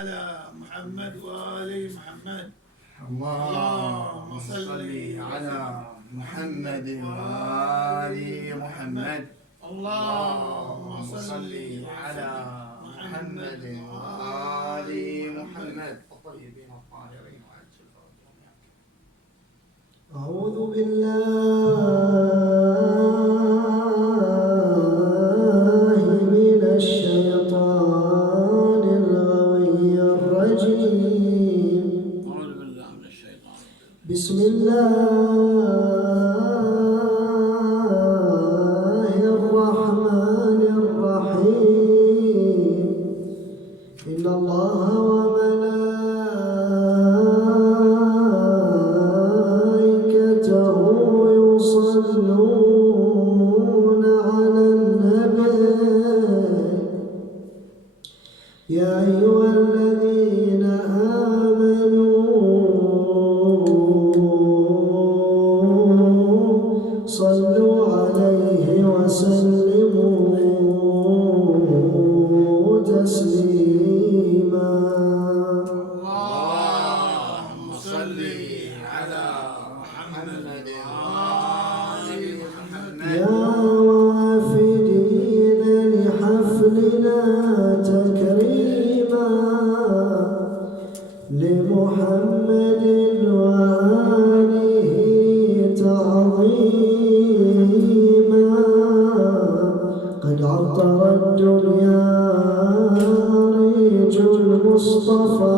على محمد وآل محمد. اللهم صل على محمد وآل محمد. اللهم صل على محمد وآل محمد الطيبين الطاهرين وعجل فرجهم. أعوذ بالله من الشيطان الغوي الرجيم. أعوذ بالله من الشيطان. بسم الله الرحمن الرحيم. إن الله وملائكته يصلون على النبي يا أيها الذين آمنوا صلوا عليه وسلموا تسليما. اللهم صل على محمد وآل محمد. يا وافدين لحفلنا تكريما لمحمد وآله تعظيما. قد عطر الدنيا ريج المصطفى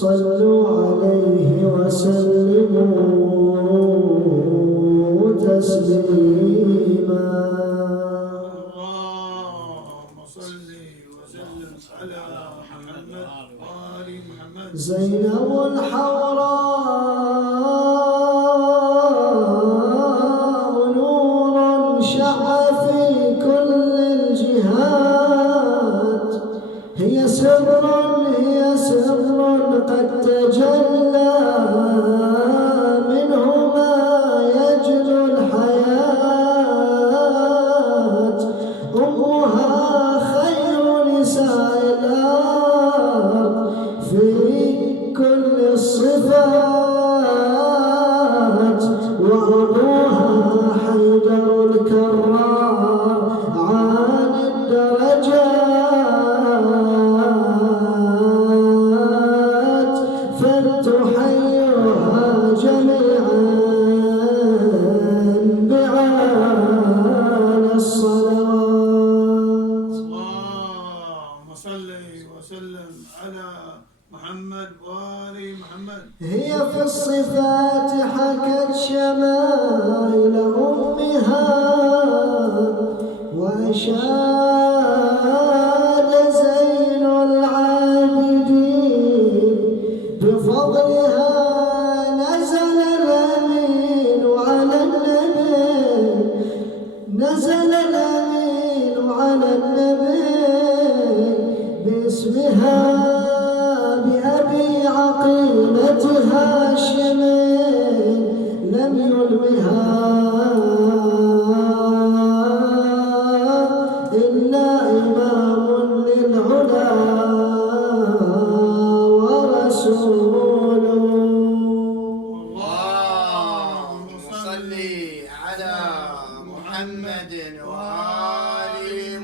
صلوا عليه وسلموا تسليما. اللهم صل وسلم على محمد وآل محمد. زينب الحوراء نور شع في كل الجهات. هي سر قد تجلى منه ما يجلو الحياة. أمها خير نساء الأرض في كل الصفات. وأبوها حيدر الكرار عالي الدرجات. فلتحيوها جميعا بعالي الصلوات. اللهم صل وسلم على محمد وآل محمد. هي في الصفات حكت شمائل أمها وأشاد زين العابدين بفضلها. نزل الأمين على النبي نزل الأمين على النبي باسمها بأبي عقيلة هاشمين لم يلمها إلا إمام للعلا ورسوله. اللهم صل على محمد وآل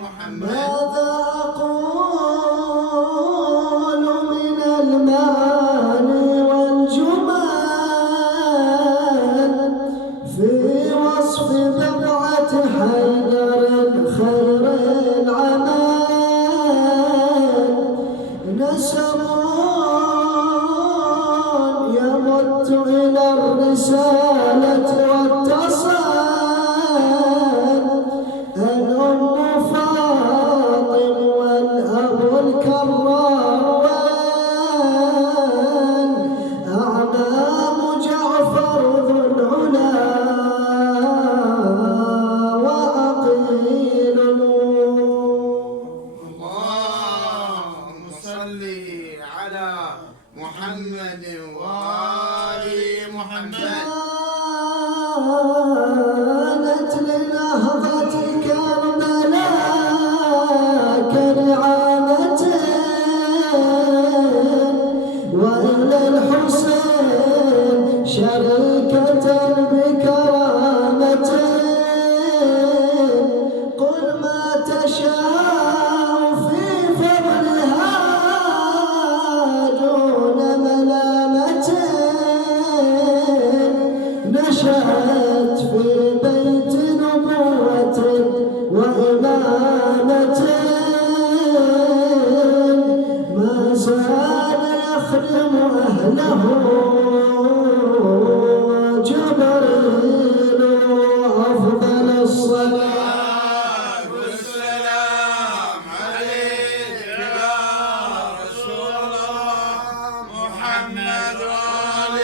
محمد. ماذا أقول من المعاني والجمال في وصف بضعة حيدر خير العمال. نسب يمت إلى الرسالة واتصل. الأم فاطمة يخدم أهله جبريل أفضل الصلاة والسلام عليك يا رسول الله محمد وآل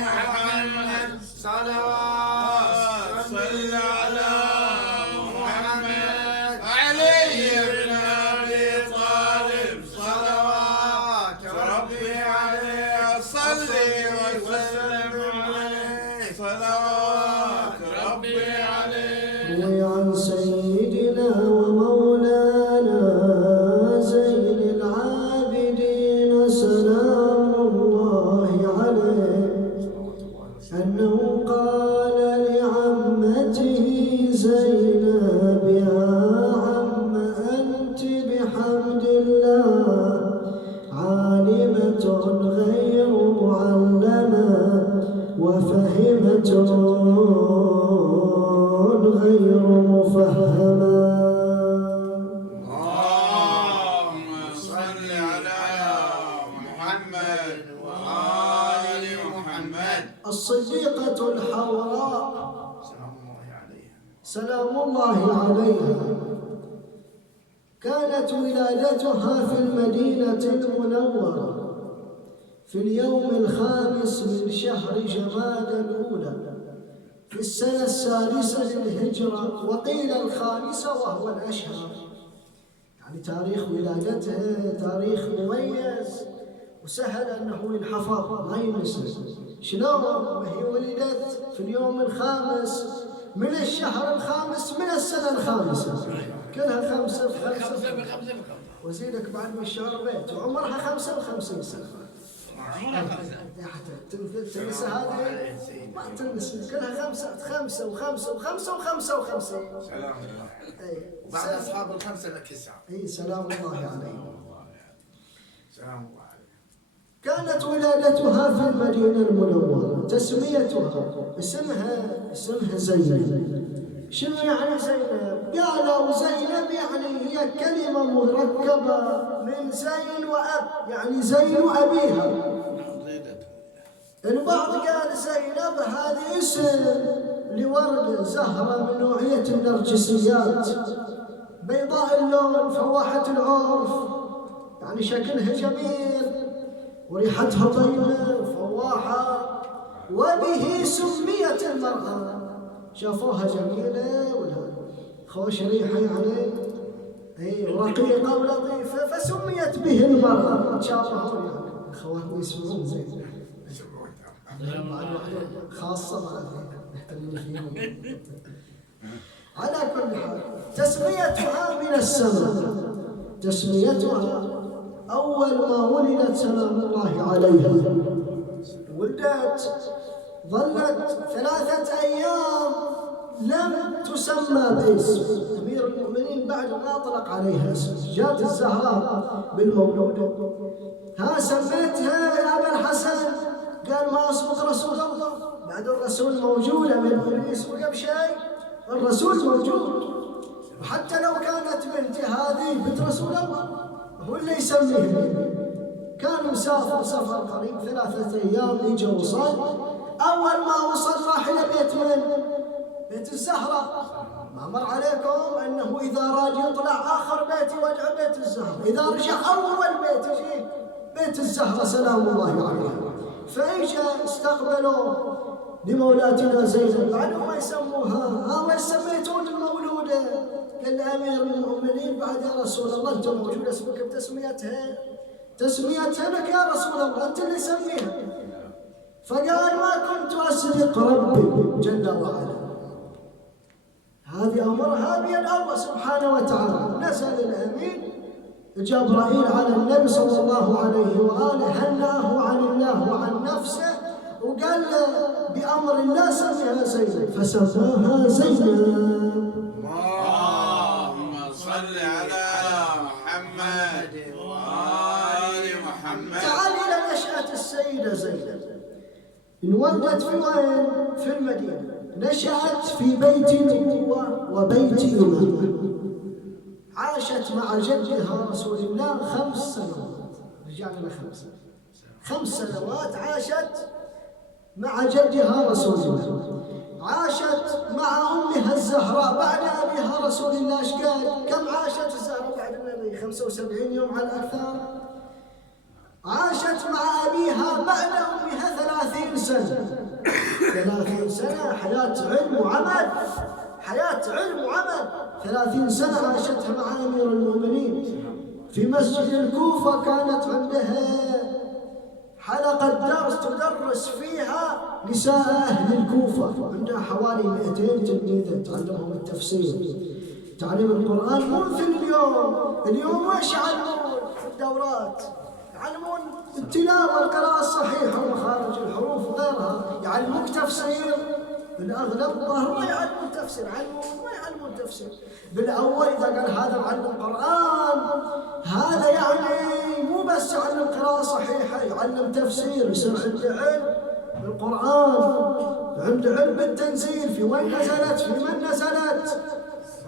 محمد صلوات صل على محمد علي بن أبي طالب صلوات ربي عليه صلي وسلم عليه صلوات ربي عليه. روي عن سيدنا ومولانا زين العابدين سلام الله عليه أنه قال لعمته زينب يا عم أنت بحمد الله عالمة غير معلمة وفهمة غير مفهمة. اللهم صل على محمد وآل محمد. الصديقة الحوراء سلام الله عليها. سلام الله عليها كانت ولادتها في المدينة المنورة في اليوم الخامس من شهر جماد الأولى في السنة السادسة للهجرة، وقيل الخامسة وهو الأشهر. يعني تاريخ ولادتها تاريخ مميز وسهل أنه ينحفظ ما ينسى. شلون؟ وهي ولدت في اليوم الخامس من الشهر الخامس من السنة الخامسة، كلها خمسة بخمسة وزيدك بعد من الشهر بيت، وعمرها 55 سنة. تنسى هذه؟ ما تنسى، كلها خمسة وخمسة وخمسين. سلام الله. وبعد أصحاب الخمسة لك الساعة. اي سلام الله عليهم. سلام الله عليهم. كانت ولادتها في المدينة المنورة، تسميتها اسمها زينب. شنو يعني زينب؟ قالوا زينب يعني هي كلمة مركبة من زين وأب، يعني زين أبيها. البعض قال زينب هذه اسم لوردة زهرة من نوعية النرجسيات، بيضاء اللون فواحة العرف، يعني شكلها جميل وريحتها طيبة وفواحة، وبه سميت المرأة. شافوها جميلة ولا خوش ريحة يعني ورقيقة ولطيفة فسميت به المرأة. شافوها يعني خواتنا يسمعون زين خاصة مع نحترم فيهم. على كل حال تسميتها من السماء، تسميتها أول ما ولدت سلام الله عليها ولدت ظلت 3 أيام لم تسمى باسم أمير المؤمنين بعد ما أطلق عليها اسم. جاءت الزهراء بالمولودة سميتها يا أبا الحسن، قال ما اسمك رسول الله، بعد الرسول موجود من اسمك بشيء، الرسول موجود. وحتى لو كانت بنتي هذه بنت رسول الله هو اللي يسميها. كان مسافر سفر قريب 3 أيام يجي وصل. أول ما وصل راح إلى بيت من؟ بيت الزهراء. ما مر عليكم أنه إذا راد يطلع آخر بيت يودع بيت الزهراء، إذا رجع أول بيت يجي بيت الزهراء سلام الله عليها. فإجا استقبلوا لمولاتنا زينب، بعد ما يسموها وين سميتون المولودة؟ قال أمير المؤمنين بعد يا رسول الله أنت موجود اسمك بتسميتها، تسميتها لك يا رسول الله أنت اللي سميها. فقال ما كنت أصدق ربي جل وعلا، هذه أمرها بيد الله سبحانه وتعالى. نزل الأمين جبرائيل على النبي صلى الله عليه وآله، هنأه عن الله وعن نفسه وقال له بأمر الله سميها زينب، فسماها زينب. اللهم صل على محمد وآل محمد. تعال إلى نشأة السيدة زينب. انولدت في وين؟ في المدينة. نشأت في بيت النبوة وبيت إمامة. عاشت مع جدها رسول الله 5 سنوات. رجعنا ل5 5 سنوات عاشت مع جدها رسول الله، عاشت مع أمها الزهراء بعد أبيها رسول الله. إيش قال؟ كم عاشت الزهراء بعد النبي؟ 75 يوم على الأكثر. عاشت مع أبيها بعد أمها 30 سنة. 30 سنة حياة علم وعمل، حياة علم وعمل. 30 سنة عاشتها مع أمير المؤمنين في مسجد الكوفة. كانت عندها حلقة درس تدرس فيها نساء أهل الكوفة. عندها حوالي 200 تلميذة تعلمهم التفسير، تعليم القرآن. مو مثل اليوم وش يعلمون في الدورات؟ يعلمون التلاوة، القراءة الصحيحة ومخارج الحروف وغيرها. يعلموك تفسير، بالأغلب الظاهر ما يعلمون تفسير، ما يعلمون تفسير. بالأول إذا قال هذا معلم قرآن، هذا يعني مو بس يعلم قراءة صحيحة، يعلم تفسير، يصير عنده علم بالقرآن، عنده علم بالتنزيل، في وين نزلت، في من نزلت،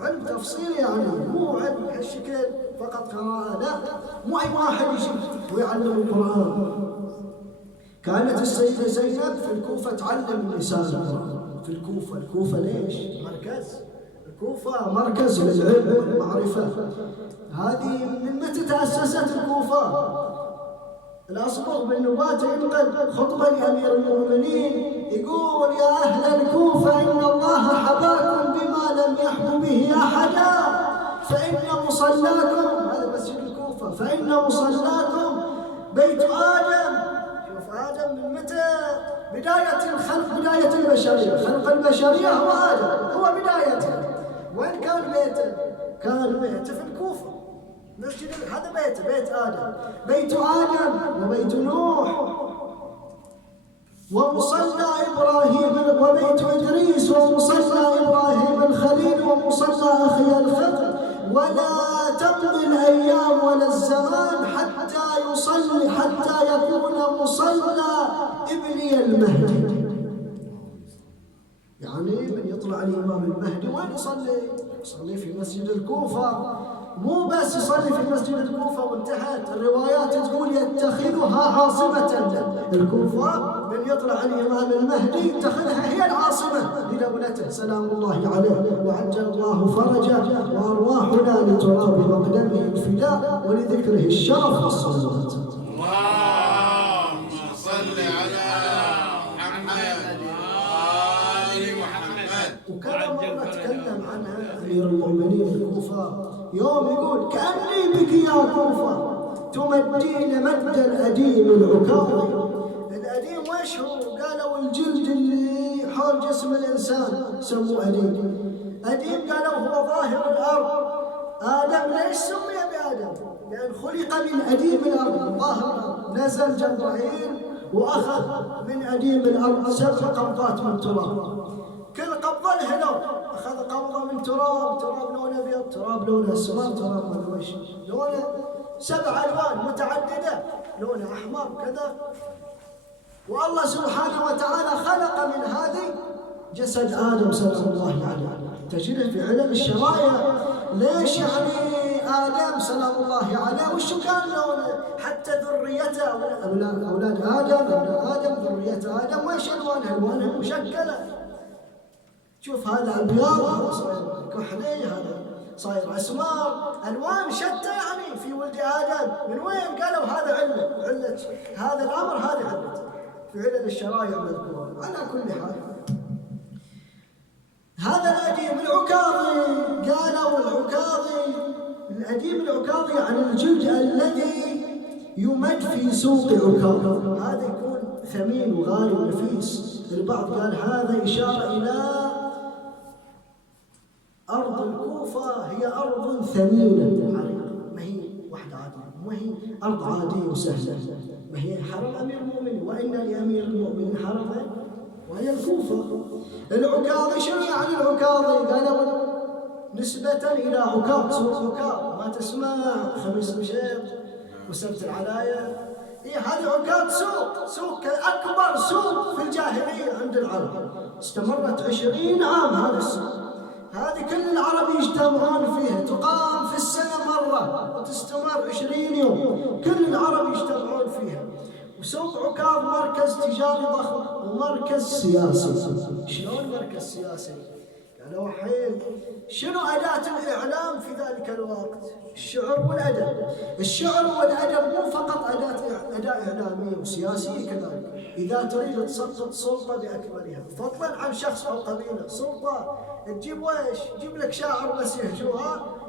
علم تفصيل. يعني مو علم بهالشكل فقط قراءة، لا، مو أي واحد يجي ويعلم القرآن. كانت السيدة زينب في الكوفة تعلم النساء القرآن. في الكوفة ليش؟ مركز الكوفة مركز للعلم والمعرفة. هذه من متى تأسست الكوفة؟ الأصبغ بن نبات ينقل خطبة لأمير المؤمنين يقول: يا أهل الكوفة إن الله حباكم بما لم يحب به أحدا، فإن مصلاكم، هذا مسجد الكوفة، فإن مصلاكم بيت آدم. شوف آدم من متى؟ بداية الخلق، بداية البشرية، خلق البشرية هو آدم، هو بدايته. وين كان بيته؟ كان بيته في الكوفة. مسجد هذا بيته، بيت آدم، بيت آدم وبيت نوح ومصلى إبراهيم وبيت إدريس ومصلى إبراهيم الخليل ومصلى أخي الخضر. ولا تمضي الأيام ولا الزمان حتى يصلي، حتى يكون مصلى ابني المهدي. يعني من يطلع الإمام المهدي وين يصلي؟ يصلي في مسجد الكوفة. مو بس يصلي في مسجد الكوفة وانتهت، الروايات تقول يتخذها عاصمة له. الكوفة من يطلع الإمام المهدي يتخذها هي العاصمة لدولته سلام الله عليه، وعجل الله فرجه، وأرواحنا لتراب مقدمه الفداء ولذكره الشرف والصلوات. اللهم صل على محمد وآل محمد. وكذا مرة تكلم عنها أمير المؤمنين الكوفة، يوم يقول: كأني بك يا كوفة تمدين مد الأديم العكاظي. الأديم وش هو؟ قالوا الجلد اللي حول جسم الإنسان سموه أديم. أديم قالوا هو ظاهر الأرض. آدم ليش سمي بآدم؟ لأن خلق من أديم الأرض، ظاهر نزل جبرائيل وأخذ من أديم الأرض 7 قبضات من تراب. كل قبضة له لون، أخذ قبضة من تراب، تراب لونه أبيض، تراب لونه أسمر، تراب ما وش لونه 7 ألوان متعددة، لونه أحمر كذا. والله سبحانه وتعالى خلق من هذه جسد آدم سلام الله عليه. تجده في علم الشرائع ليش يعني آدم سلام الله عليه وشو كان لونه، حتى ذريته أولاد آدم ذرية آدم وإيش ألوانها؟ ألوانها مشكلة. شوف هذا أبيض، هذا صاير كحلي، هذا صاير أسمار، ألوان شتى يعني في ولد آدم. من وين؟ قالوا هذا علة هذا الأمر، هذا علته في علل الشرائع مذكورة. على كل حال هذا الأديم العكاظي، قالوا الأديم العكاظي يعني الجلد الذي يمد في سوق عكاظ، هذا يكون ثمين وغالي ونفيس. البعض قال هذا إشارة إلى أرض الكوفة هي أرض ثمينة، ما هي واحدة عادية، ما هي أرض عادية وسهلة، ما هي حرم أمير المؤمنين، وإن لأمير المؤمنين حرمها وهي الكوفة. العكاظي شنو يعني العكاظي؟ قالوا نسبة إلى عكاظ، سوق عكاظ، ما تسمع خميس مشيط وسبت العلاية. هذا عكاظ سوق أكبر سوق في الجاهلية عند العرب، استمرت 20 عام هذا السوق. هذه كل العرب يجتمعون فيها، تقام في السنة مرة وتستمر 20 يوم، كل العرب يجتمعون فيها. وسوق عكاظ مركز تجاري ضخم ومركز سياسي. شلون مركز سياسي؟ قالوا الحين شنو أداة الإعلام في ذلك الوقت؟ الشعر والأدب. الشعر والأدب مو فقط أداة إعلامية وسياسية كذلك. إذا تريد تسقط سلطة بأكملها فضلا عن شخص أو قبيلة، سلطة تجيب ويش؟ تجيب لك شاعر بس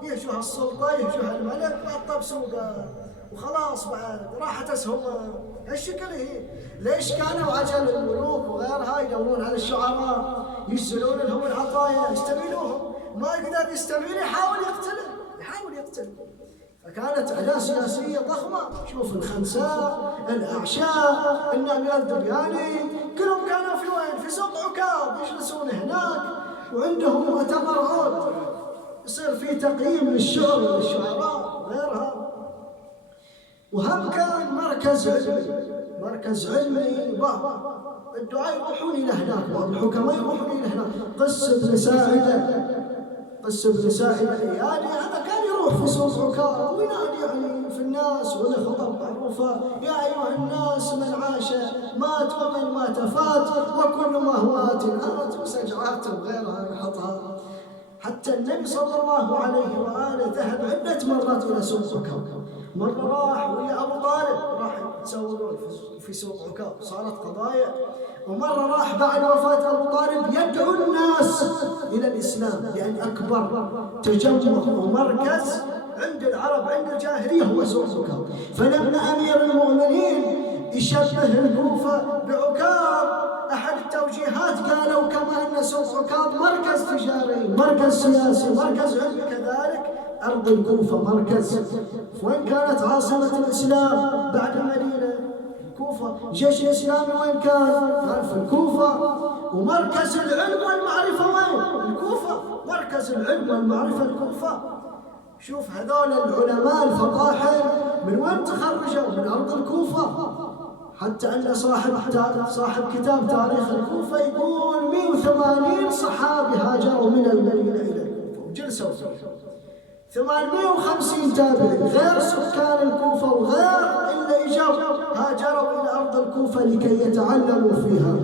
يهجوها السلطة، يهجوها الملك وأطب سوقها وخلاص بعد راحت أسهمها. هالشكل هي. ليش كانوا عجل الملوك وغيرها يدورون على الشعراء يسألون لهم العطايا يستميلوهم، ما يقدر يستميل يحاول يقتل. فكانت أداة سياسية ضخمة. شوف الخنساء، الأعشاء، النامية الدبياني، كلهم كانوا في وين؟ في سوق عكاظ يجلسون هناك وعندهم مؤتمر عود يصير فيه تقييم للشعر والشعراء وغيرها. وهم كان مركز علمي. بعض الدعاء يروحون إلى هناك، بعض الحكماء يروحون إلى هناك. قس بن ساعدة الإيادي هذا كان يروح في سوق عكاظ وينادي يعني في الناس وله خطب معروفة: يا أيها الناس من عاش مات ومن مات فات وكل ما هو آت وسجعات وغيرها يحطها. حتى النبي صلى الله عليه وآله ذهب عدة مرات إلى سوق عكاظ. مرة راح ويا أبو طالب، راح يتسولون في سوق عكاظ صارت قضايا. ومرة راح بعد وفاة أبو طالب يدعو الناس إلى الإسلام، لأن أكبر تجمع ومركز عند العرب عند الجاهلية هو سوق عكاظ. فلما أمير المؤمنين يشبه الكوفة بعكاظ، أحد التوجيهات قالوا كما أن سوق عكاظ مركز تجاري، مركز سياسي، مركز علمي، كذلك أرض الكوفة مركز. وين كانت عاصمة الإسلام بعد المدينة؟ الكوفة. جيش الإسلامي وين كان في الكوفة. ومركز العلم والمعرفة وين؟ الكوفة. مركز العلم والمعرفة الكوفة. شوف هذول العلماء الفطاحل من وين تخرجوا؟ من أرض الكوفة. حتى أن صاحب كتاب تاريخ الكوفة يقول 180 صحابي هاجروا من المدينة إلى الكوفة وجلسوا 850 تابعي غير سكان الكوفة وغير اللي اجوا هاجروا إلى أرض الكوفة لكي يتعلموا فيها.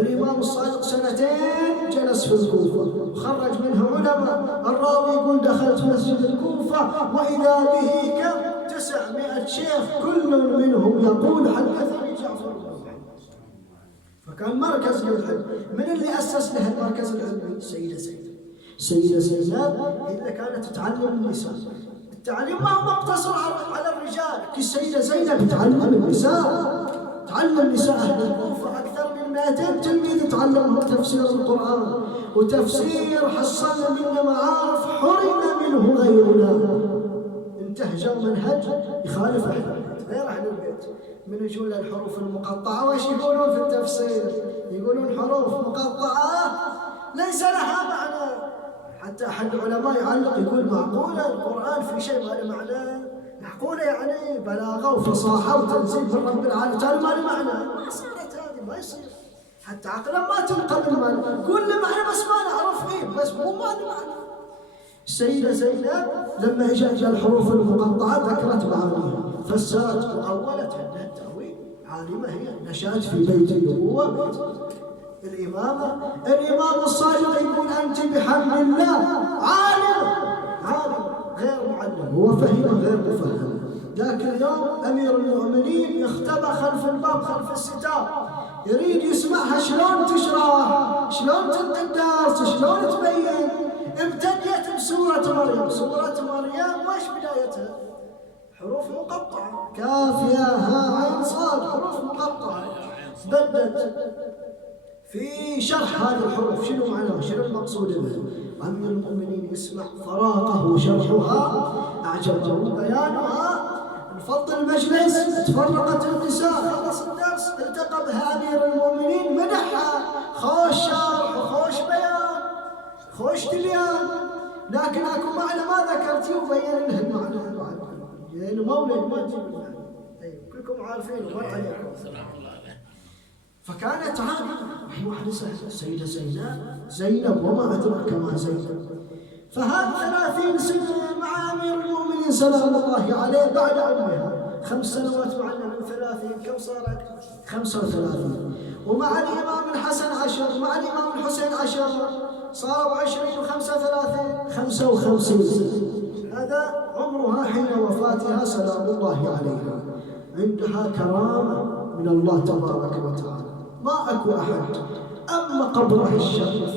الإمام الصادق 2 سنين جلس في الكوفة وخرج منها علماء. الراوي يقول دخلت مسجد الكوفة وإذا به كم 900 شيخ كل منهم يقول حدثني جعفر. فكان مركز للعلم. من اللي أسس له المركز العلمي؟ السيدة زينب هي اللي كانت تعلم النساء. التعليم ما هو مقتصر على الرجال. السيدة زينب تعلم النساء، تعلم النساء أهل الكوفة أكثر من 200 تلميذ تعلموا تفسير القرآن وتفسير حصلنا منه معارف حرم منه غيرنا. انتهجوا منهج يخالف غير أهل البيت. من يجون الحروف المقطعة وش يقولون في التفسير؟ يقولون حروف مقطعة ليس لها معنى. حتى أحد العلماء يعلق يقول معقولة القرآن في شيء ما له معنى؟ معقولة يعني بلاغة وفصاحة وتنزيل من رب العالمين تالي ما له معنى؟ ما صارت هذه، ما يصير. حتى عقلا ما تنقل المعنى. قول له معنى بس ما نعرف فيه، بس مو ما له معنى. السيدة زينب لما اجت الحروف المقطعة ذكرت معانيها، فسرت وأولت عندها التأويل. عالمة هي، نشأت في بيت النبوة الإمام الصادق يقول أنت بحمد الله عالم غير معلم، هو فهم غير مفهم. ذاك اليوم أمير المؤمنين يختبى خلف الباب خلف الستار يريد يسمعها شلون تشرح، شلون تلقي الدرس، شلون تبين. ابتديت بسورة مريم. سورة مريم وش بدايتها؟ حروف مقطعة، كاف يا ها عين صاد، حروف مقطعة. بدت في شرح هذه الحروف شنو معناها، شنو المقصود بها. أمير المؤمنين يسمع فراقه شرحها أعجبه بيانها. انفض المجلس، تفرقت النساء، خلص الدرس، التقى بها أمير المؤمنين مدحها. خوش شرح وخوش بيان، خوش تبيان، لكن اكو معنى ما ذكرتيه وبين له المعنى. يعني مولد ما تجيب المعنى. كلكم عارفين ومر عليكم. فكانت عالمة محدثة السيدة زينب وما أدراك ما زينب. فهذا 30 سنة مع أمير المؤمنين سلام الله عليه بعد أمها. 5 سنوات معنا من 30 كم صارت؟ 35. ومع الإمام الحسن 10 ومع الإمام الحسين 10 صاروا 20 و35 55 سنة. هذا عمرها حين وفاتها سلام الله عليها. عندها كرامة من الله تبارك وتعالى ما أكو أحد. أما قبرها الشريف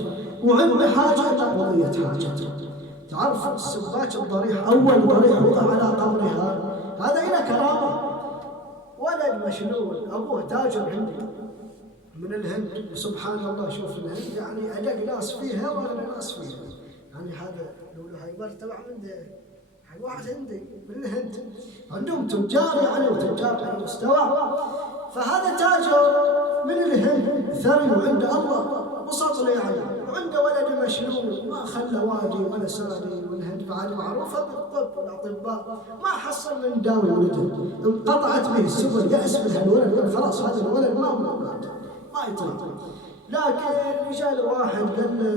وعند حاجة قضية حاجته. تعرف السباك الضريح أول ضريح وضع على قبرها هذا إلى كرامة. ولد مشلول أبوه تاجر عندي من الهند. سبحان الله شوف الهند يعني أدق ناس فيها وأغنى ناس فيها. يعني هذا لولا هاي مرتبع من حق واحد هندي من الهند عندهم تجار يعني وتجار على مستوى. فهذا تاجر من الهند ثري وعنده الله وسطل يعني وعنده ولد مشلول ما خلى وادي ولا سادي. والهند بعد معروفه بالطب والأطباء ما حصل من داوي ولده. انقطعت به السبل يأس من هالولد خلاص هذا الولد ما يطيق. لكن جاء له واحد قال له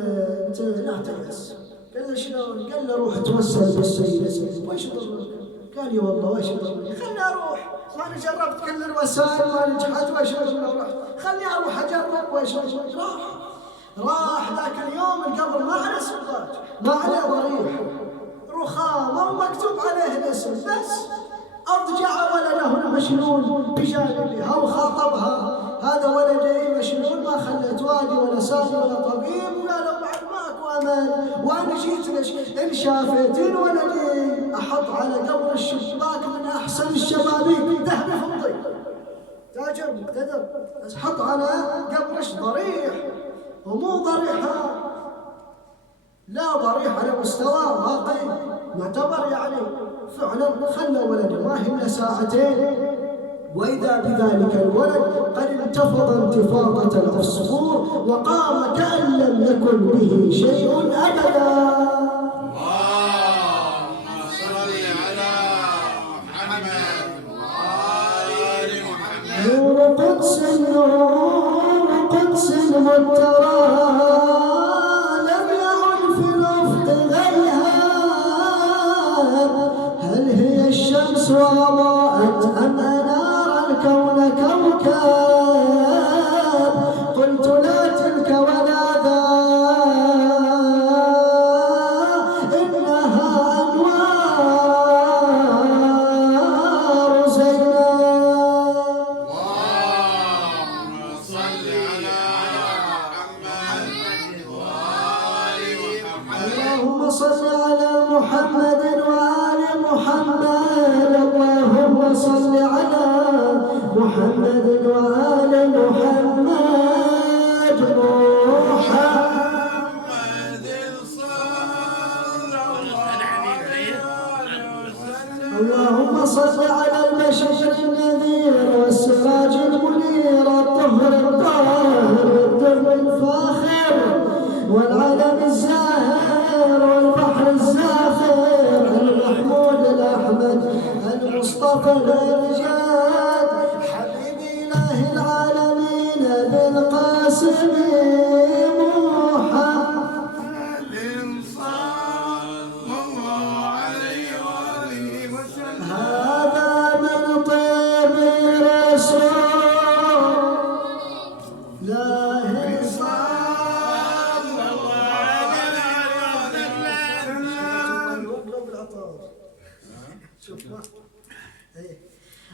انت لا تيأس. قال له شلون؟ قال له روح توسل بالسيد. ويش ضرك؟ قال لي والله ويش ضرك؟ خلني اروح. ما انا جربت كل الوسائل ما نجحت ويش ضرك؟ خلني اروح اجرب ويش ضرك؟ راح ذاك اليوم القبر ما عليه سباج ما عليه ضريح رخامه ومكتوب عليه الاسم بس. أضجع ولده المشلول بجانبها وخاطبها هذا ولدي مشلول ما خلت وادي ولا سادي ولا طبيب. وقالوا بعد ماكو أمان وأنا جيت لك إن شافتين ولدي أحط على قبر الشباك من أحسن الشبابيك ذهبي فضي تاجر مقتدر بس حط على قبرش ضريح ومو ضريحها لا ضريح على مستوى راقي معتبر يعني فعلا. خلى ولده ما هي إلا ساعتين وإذا بذلك الولد قد انتفض انتفاضة العصفور وقام كأن لم يكن به شيء أبدا. اللهم صل على محمد وآل محمد. نور قدس نور قدس مترى لم يعد في الأفق غيها. هل هي الشمس وأضاءت أم أنار الكون كوكب؟ قلت لا تلك ولا ذا إنها أنوار زينب. اللهم صل على محمد وآل محمد. اللهم صل على محمد وآل محمد. اللهم صل على محمد وآل محمد. اللهم صل على البشير النذير والسراج المنير الطهر الطاهر الدر الفاخر والعلم الزاهر والبحر الزاخر المحمود الأحمد المصطفى الأرجاد حبيب إله العالمين بالقاسم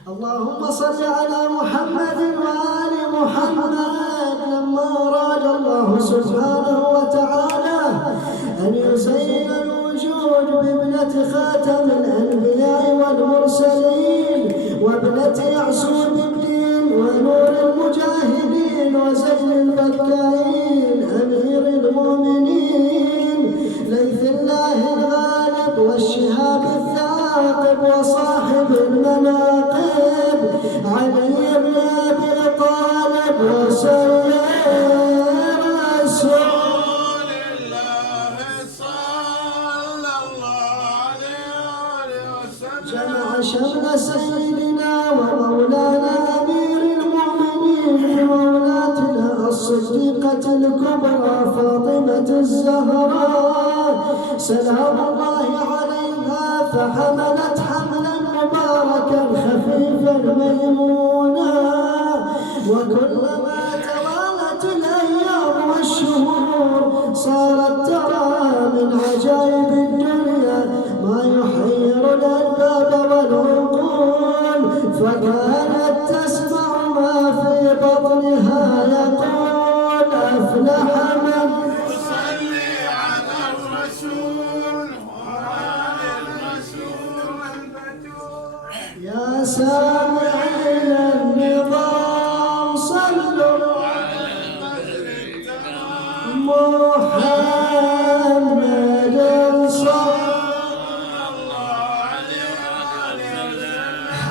اللهم صل على محمد وآل محمد. لما أراد الله سبحانه وتعالى أن يزين الوجود بابنة خاتم الأنبياء والمرسلين وابنة يعسوب الدين ونور المجاهدين وزين البكائين أمير المؤمنين ليث الله الغالب والشهاب الثاقب وصاحب المناقب علي بن أبي طالب وسيد رسول الله صلى الله عليه وسلم. جمع شمل سيدنا ومولانا أمير المؤمنين مولاتنا الصديقة الكبرى فاطمة الزهراء سلام الله عليها فحملت حملا مباركا خفيفا الميمونة. وكلما توالت الأيام والشهور صارت ترى من عجائب الدنيا ما يحير الألباب والعقول. فكانت تسمع ما في بطنها يقول أفلح من صلي على الرسول وآل الرسول. يا سامعين النظام صلوا محمد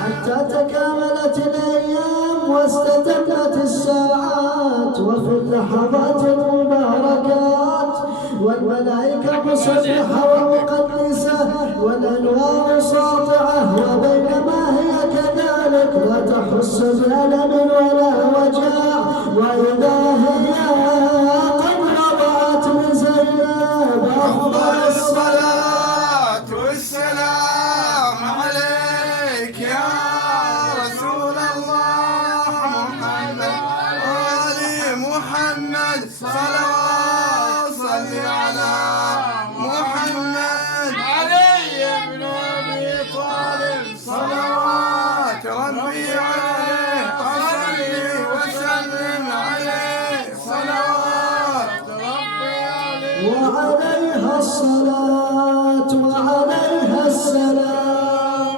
حتى تكاملت الأيام واستتمت الساعات وفي اللحظات المباركات والملائكة مسبحة ومقدسة والأنوار ساطعة. وبينما هي كذلك لا تحس بألم ولا وجاع وإذا هي قد وضعت من زينب أفضل الصلاة والسلام عليك يا رسول الله محمد وآل محمد. صلوات صلي على محمد علي بن أبي طالب. صلوات ربي عليه أصلي وسلم عليه. صلوات ربي عليه وعليها الصلاة وعليها السلام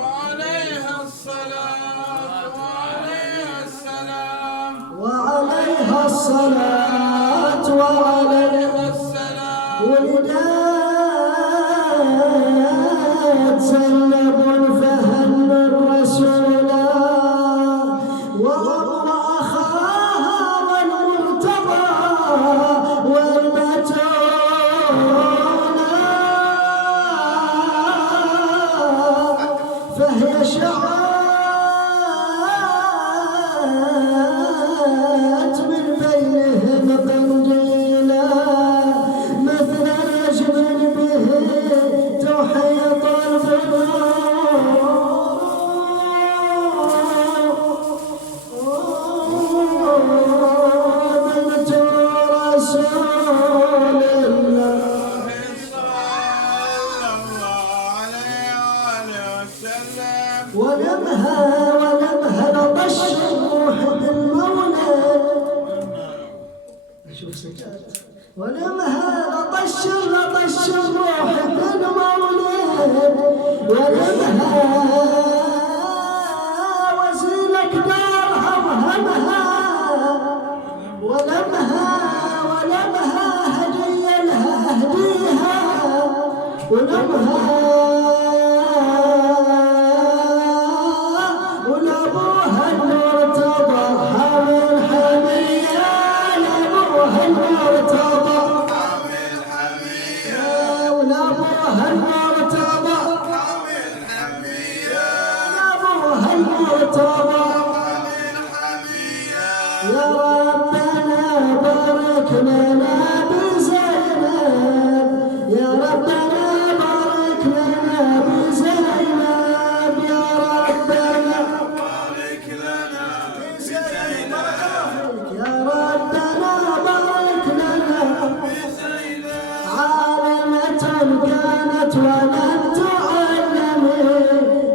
وعليها الصلاة وعليها السلام وعليها الصلاة وعليها السلام. ولدت زينب فهن الرسول وأخاها والمرتضى والبتول فهي شعات من بينهم قنديلا مثل نجم به تحيط البدور بنت رسول الله. صلى الله عليه وسلم. ولمها لطش الروح بالمولد. أشوف سجادة. ولمها لطش الروح بالمولد. ولمها وزينك دارها وهمها. ولمها هدية لها أهديها. ولمها ولابوها المرتضى حامل حمية. لابوها المرتضى حامل حمية. ولابوها المرتضى حامل حمية. لابوها المرتضى. حامل حمية. يا ربنا بارك لنا بزينب. يا ربنا بارك لنا بزينب. يا ربنا بارك لنا بزينب. يا ربنا بارك لنا بزينب. عالمة كانت ولم تعلم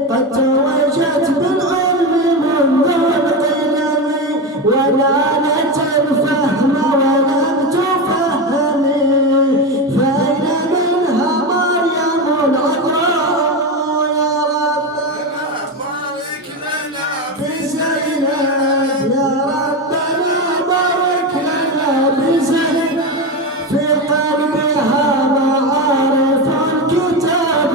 قد توجت بالعلم منذ القدم ونالت الفهم ولم تفهم. فأين منها مريم العذراء. يا ربنا بارك لنا بزينب. يا ربنا بارك لنا بزينب. في قلبها معارف الكتاب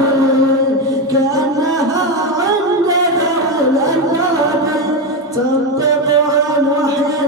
كأنها عند ذوي الألباب تنطق عن وحي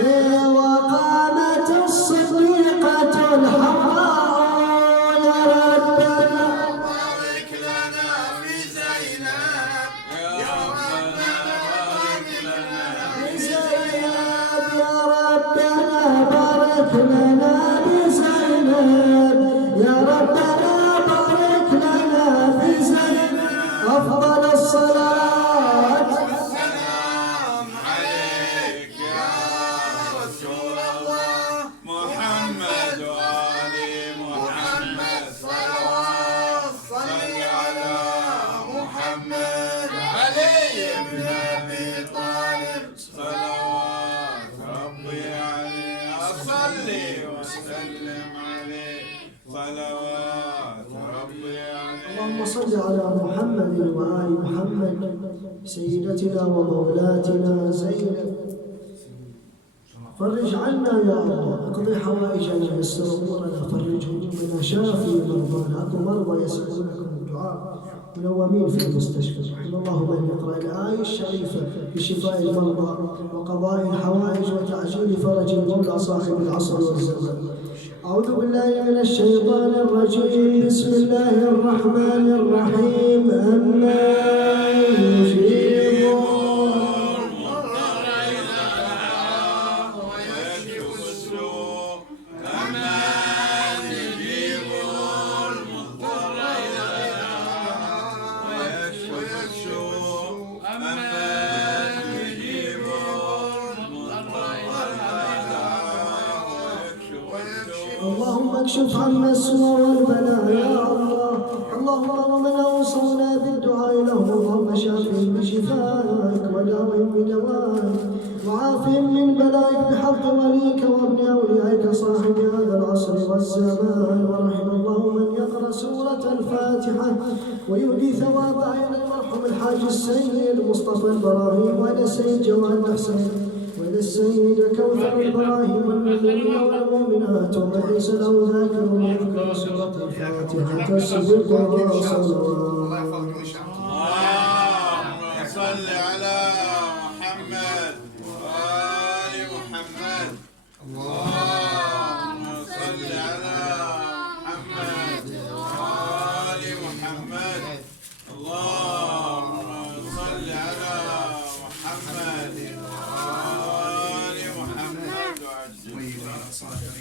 وقامت الصديقة الحمراء يا ربنا بارك لنا في زينب يا ربنا بارك لنا بزينب يا ربنا بارك لنا بزينب يا ربنا بارك لنا بزينب أفضل الصلاة والسلام عليك يا رسول الله محمد وآل محمد صلوات صل على محمد علي بن أبي طالب صلوات ربي عليه أصلي وسلم عليه صلوات ربي عليه اللهم صل على محمد وآل محمد سيدتنا ومولاتنا زينب فرج عنا يا الله اقضي حوائجنا يسر امورنا فرج همومنا شافي مرضانا اكو مرضى يسالونكم الدعاء منومين في المستشفى رحم الله من يقرا الايه الشريفه بشفاء المرضى وقضاء الحوائج وتعجيل فرج المولى صاحب العصر والزمان. أعوذ بالله من الشيطان الرجيم بسم الله الرحمن الرحيم أما يجيب المضطر إذا دعاه ويكشف السوء أمن يجيب المضطر إذا دعاه ويكشف السوء أمن يجيب المضطر إذا دعاه ويكشف السوء اللهم اكشف عنا السوء والبلاء يا الله. اللهم ومن اوصونا بالدعاء لهم اللهم شافهم بشفائك وداوهم بدوائك وعافهم من بلائك بحق وليك وابن اوليائك صاحب هذا العصر والزمان. ورحم الله من يقرا سوره الفاتحه ويؤدي ثوابها الى المرحوم الحاج السيد مصطفى البراهيم والى السيد جواد حسين وإلى السيد كوثر البراهيم والمؤمنين والمؤمنات ومن ليس له ذاكر ويذكر سورة الفاتحة تسبق وصلوات. اللهم صل على محمد وآل محمد اللهم صل على محمد وآل محمد اللهم صل على محمد وآل محمد وعجل